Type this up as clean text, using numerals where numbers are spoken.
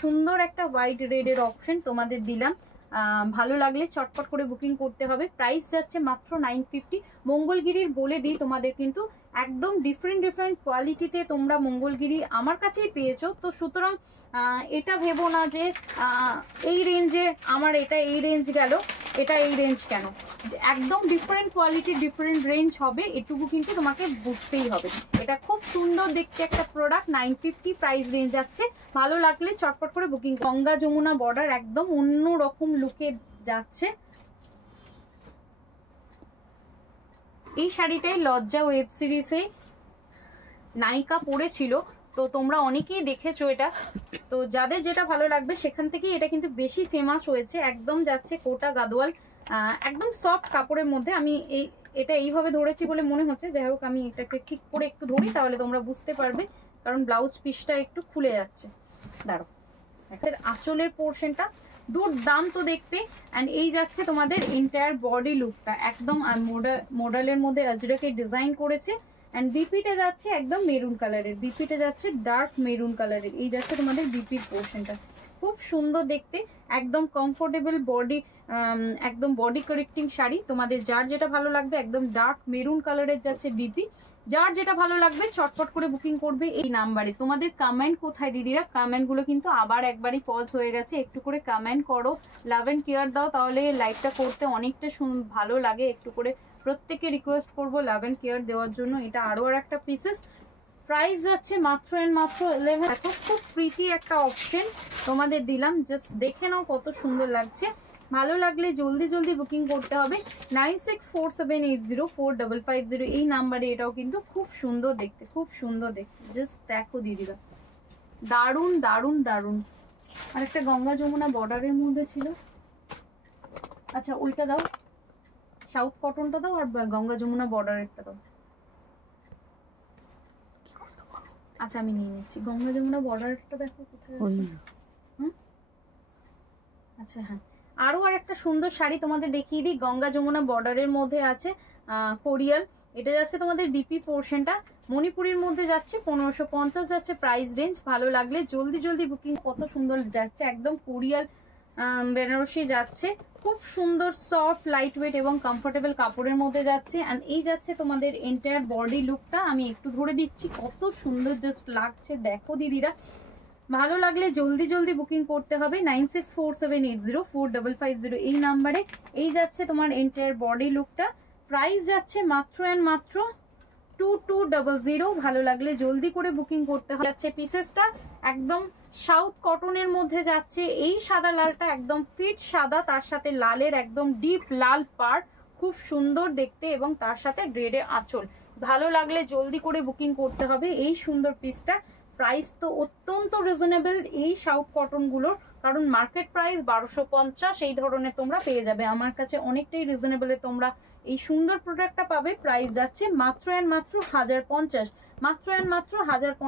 সুন্দর একটা হোয়াইট রেডের অপশন তোমাদের দিলাম। ভালো লাগলে চটপট করে বুকিং করতে হবে। প্রাইস যাচ্ছে মাত্র 950। মঙ্গলগিরির বলে দিই তোমাদের, কিন্তু একদম ডিফারেন্ট কোয়ালিটিতে তোমরা মঙ্গলগিরি আমার কাছেই পেয়েছো। তো সুতরাং এটা ভেবো না যে এই রেঞ্জে আমার এটা এই রেঞ্জ গেল, এটা এই রেঞ্জ কেন। একদম ডিফারেন্ট কোয়ালিটি, ডিফারেন্ট রেঞ্জ হবে, এটুকু কিন্তু তোমাকে বুঝতেই হবে। এটা খুব সুন্দর দেখতে একটা প্রোডাক্ট, 950 প্রাইস রেঞ্জ যাচ্ছে। ভালো লাগলে চটপট করে বুকিং। গঙ্গা যমুনা বর্ডার একদম অন্য রকম লুকে যাচ্ছে। এই শাড়িটাই লজ্জা ওয়েব সিরিজে নায়িকা পরেছিল, তো তোমরা অনেকেই দেখেছো এটা। তো যাদের যেটা ভালো লাগবে সেখান থেকেই এটা কিন্তু বেশি ফেমাস হয়েছে। একদম যাচ্ছে কোটা গাদোয়াল, একদম সফট কাপড়ের মধ্যে। আমি এটা এইভাবে ধরেছি বলে মনে হচ্ছে, যাই হোক আমি এটাকে ঠিক করে একটু ধরি তাহলে তোমরা বুঝতে পারবে, কারণ ব্লাউজ পিসটা একটু খুলে যাচ্ছে। দাঁড়ো, আঁচলের পোর্শনটা দুর্দান্ত দেখতে। অ্যান্ড এই যাচ্ছে তোমাদের এন্টায়ার বডি লুকটা, একদম মডেলের মধ্যে আজরাকে ডিজাইন করেছে। অ্যান্ড বিপিটা যাচ্ছে একদম মেরুন কালারের, বিপিটা যাচ্ছে ডার্ক মেরুন কালারের। এই যাচ্ছে তোমাদের বিপির পোর্শনটা, খুব সুন্দর দেখতে, একদম কমফোর্টেবল বডি, একদম বডি কারেক্টিং শাড়ি। তোমাদের যার যেটা ভালো লাগবে, একদম ডার্ক মেরুন কালারের যাচ্ছে বিপি। যার যেটা ভালো লাগবে চটপট করে বুকিং করবে এই নাম্বারে। তোমাদের কমেন্ট কোথায় দিদিরা? কমেন্ট গুলো কিন্তু আবার একবারই পজ হয়ে গেছে, একটু করে কমেন্ট করো, লাভ এন্ড কেয়ার দাও, তাহলে লাইভটা করতে অনেকটা ভালো লাগে। একটু করে প্রত্যেকে রিকোয়েস্ট করবো লাভ এন্ড কেয়ার দেওয়ার জন্য। এটা আরো আর একটা পিসেস, প্রাইস যাচ্ছে মাত্র এন্ড মাত্র 11। দেখো খুব প্রিটি একটা অপশন তোমাদের দিলাম, জাস্ট দেখে নাও কত সুন্দর লাগছে। ভালো লাগলে জলদি বুকিং করতে হবে। 9647804550 এই নাম্বারে। এটাও কিন্তু খুব সুন্দর দেখতে, খুব সুন্দর দেখতে, জাস্ট দেখো দিদিরা, দারুন দারুন দারুন। আর একটা গঙ্গা যমুনা বর্ডারের মধ্যে ছিল, আচ্ছা ওইটা দাও, সাউথ কটনটা দাও, আর গঙ্গা যমুনা বর্ডারেরটা দাও। আচ্ছা আমি নিয়ে নিচ্ছি। গঙ্গা যমুনা বর্ডারটা দেখো কোথায় আছে। আচ্ছা হ্যাঁ, আরো আর একটা সুন্দর শাড়ি তোমাদের দেখিয়ে দিই। গঙ্গা যমুনা বর্ডারের মধ্যে আছে কোরিয়াল। এটা যাচ্ছে তোমাদের বিপি পোর্শনটা, মণিপুরের মধ্যে যাচ্ছে 1550 যাচ্ছে প্রাইস রেঞ্জ। ভালো লাগলে জলদি বুকিং। কত সুন্দর যাচ্ছে, একদম কোরিয়াল বেনারসি যাচ্ছে, খুব সুন্দর সফট লাইট ওয়েট এবং কমফোর্টেবল কাপড়ের মধ্যে যাচ্ছে। অ্যান্ড এই যাচ্ছে তোমাদের এন্টায়ার বডি লুকটা, আমি একটু ধরে দিচ্ছি, কত সুন্দর জাস্ট লাগছে দেখো দিদিরা। ভালো লাগলে জলদি বুকিং করতে হবে। 9647804550 এই নাম্বারে। এই যাচ্ছে তোমার এন্টায়ার বডি লুকটা, প্রাইস যাচ্ছে মাত্র এন্ড মাত্র 2200। ভালো লাগলে জলদি করে বুকিং করতে হবে। যাচ্ছে পিসেসটা একদম সাউথ কটনের মধ্যে যাচ্ছে। এই সাদা লালটা একদম ফিট সাদা, তার সাথে লালের একদম ডিপ লাল পাড়, খুব সুন্দর দেখতে, এবং তার সাথে গ্রেডে আঁচল। ভালো লাগলে জলদি করে বুকিং করতে হবে এই সুন্দর পিসটা। প্রাইস তো অত্যন্ত রিজনেবল এই সাউথ কটন গুলোর, কারণ মার্কেট প্রাইস 1250 এই ধরনের তোমরা পেয়ে যাবে। আমার কাছে অনেকটাই রিজনেবলে তোমরা এই সুন্দর প্রোডাক্টটা পাবে। প্রাইস যাচ্ছে মাত্র এন্ড মাত্র 1050, মাত্র এন্ড মাত্র 1050।